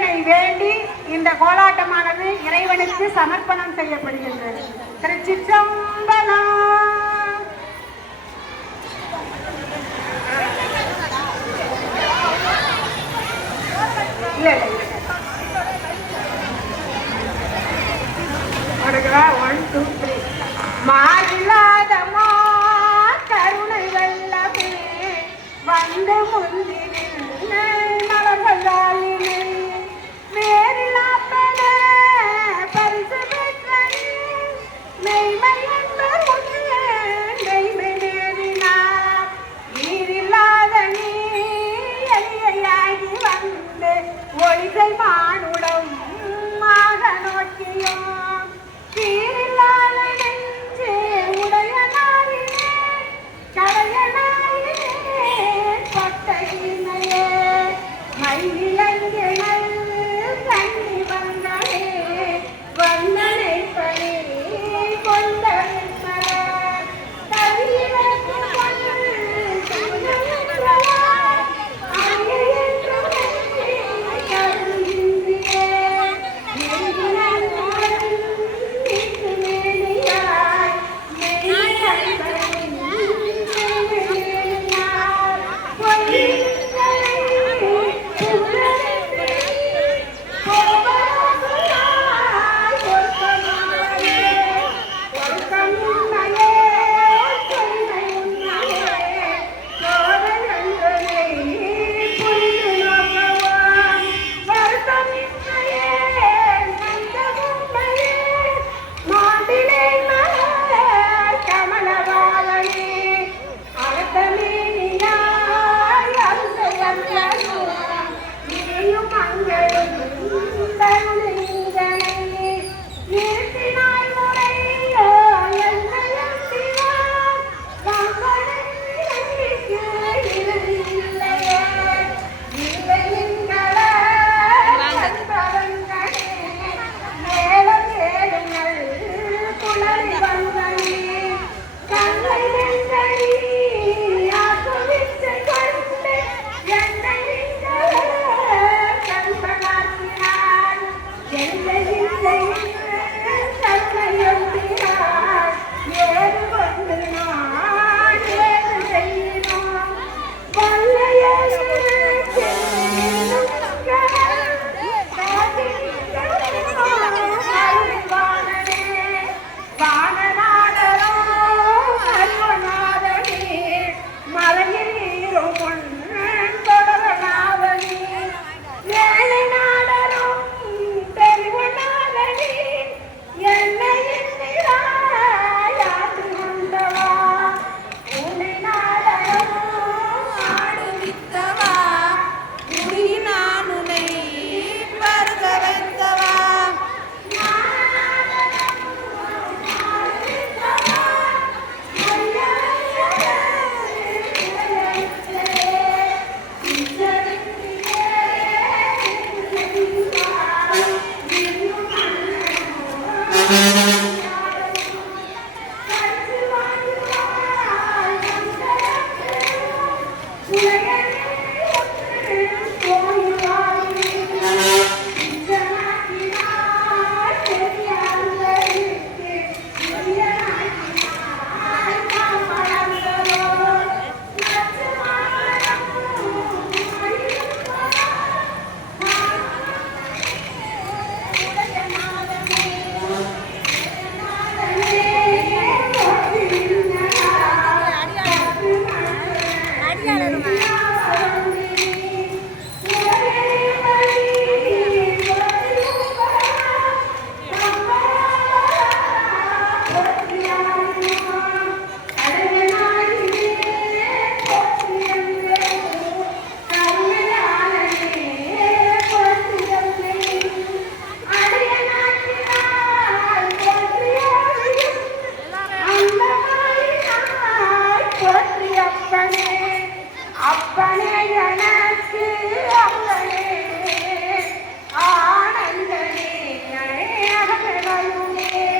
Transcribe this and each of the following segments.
இறைவனை வேண்டி இந்த கோலாட்டமானது இறைவனுக்கு சமர்ப்பணம் செய்யப்படுகின்றது. திருச்சி திருச்சிற்றம்பலம். 輝くね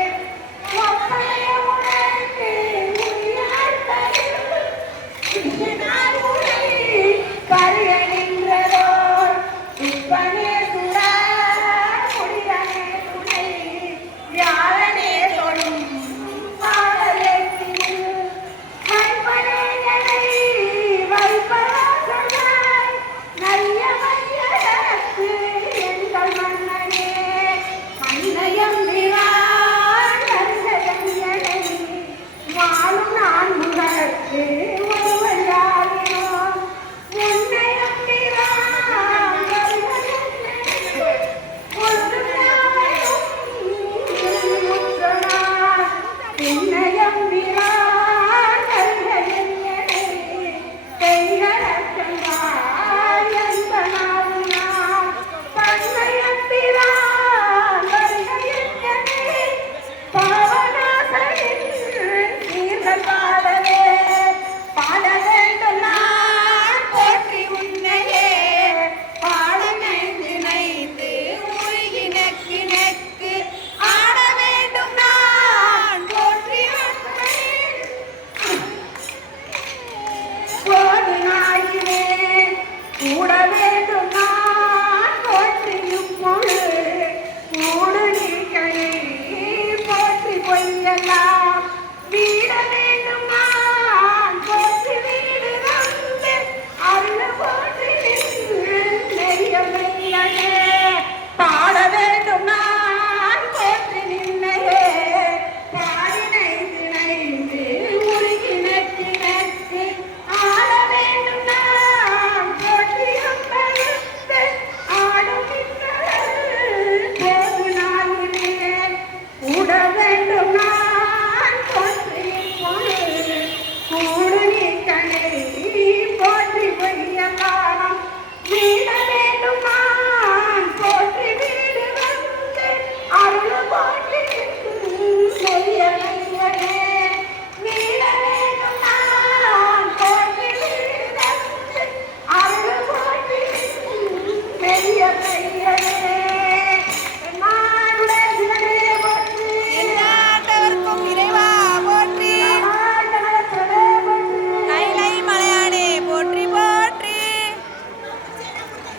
ay, ay.